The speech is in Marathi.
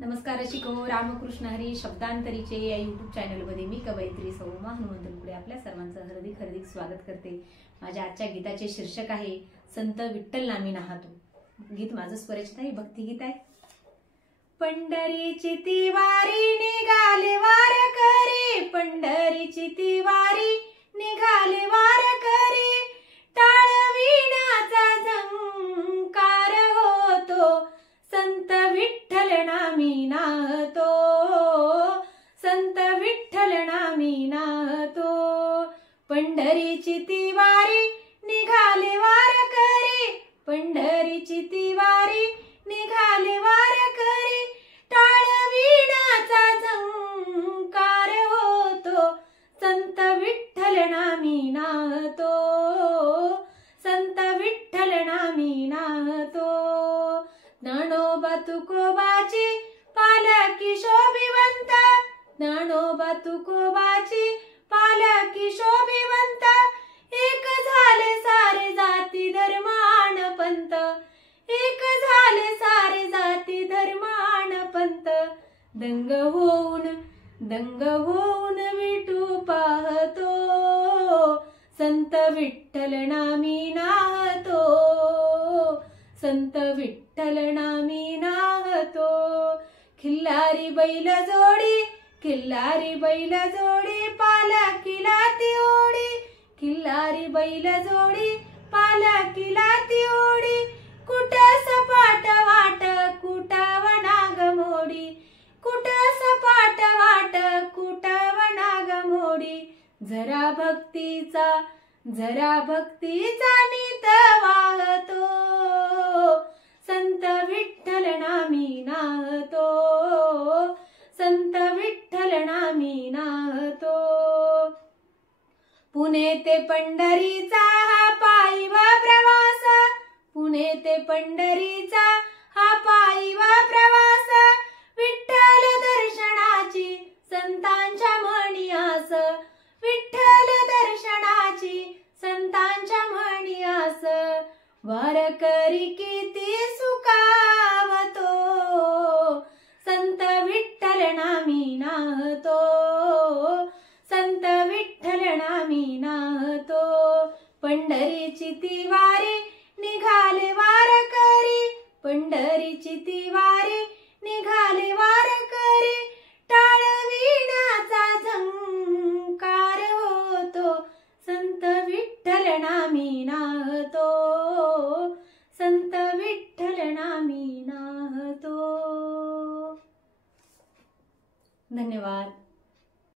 नमस्कार शिको रामकृष्ण हरी शब्दांतरीचे या यूट्यूब चॅनलमध्ये मी कवयित्री सौमा हनुमंतपुढे आपल्या सर्वांचं हार्दिक स्वागत करते। माझ्या आजच्या गीताचे शीर्षक आहे संत विठ्ठल नामी नाहतो। गीत माझं स्वरचित आहे, भक्तिगीत आहे। पंढरीची ती वारी निघाले वारकरी, पंढरीची ती वारी निघाले वारकरी, टाळविण्याचा झंकार होतो संत विठ्ठल नामी नाहतो, संत विठ्ठल नामी नाहतो। पंढरीची ती वारी निघाले वारकरी, पंढरीची ती वारी निघाले वारकरी, टाळविण्याचा झंकार होतो संत विठ्ठल नामी नाहतो, संत विठ्ठल नामी नाहतो। ज्ञानोबा तुकोबाची पालकी शोभिवंत, ज्ञानोबा तुकोबाची पालकी शोभिवंत, एक झाले सारे जाती धर्म आन पंथ, एक झाले सारे जाती धर्म आन पंथ। दंग होऊन विठू पाहतो, संत विठ्ठल नामी नाहतो, संत विठ्ठल नामी नाहतो। खिल्लारी बैल जोडी, खिल्लारी बैल जोडी, पालकीला ती ओढी, खिल्लारी बैल जोडी, पालकीला ती ओढी, कुठ सपाट वाट कुटावनाग मोडी, कुठ सपाट वाट कुटावनाग मोडी। जरा भक्तीचा नीत वाहतो, संत विठ्ठल नामी नाहतो, संत विठ्ठल नामी नाहतो। पुणे ते पंढरीचा हा पायी वा प्रवास, पुणे ते पंढरीचा हा पायी वा प्रवास, विठ्ठल दर्शनाची संतांच्या मनी आस, विठ्ठल दर्शनाची संतांच्या मनी आस। वारकरी किती सुखावतो, संत विठ्ठल नामी नाहतो, संत विठ्ठल नामी नाहतो। पंढरीची ती वारी निघाले वारकरी, पंढरीची ती वारी निघाले वारकरी, टाळविण्याचा झंकार होतो संत विठ्ठल नामी नाहतो, संत विठ्ठल नामी नाहतो। धन्यवाद।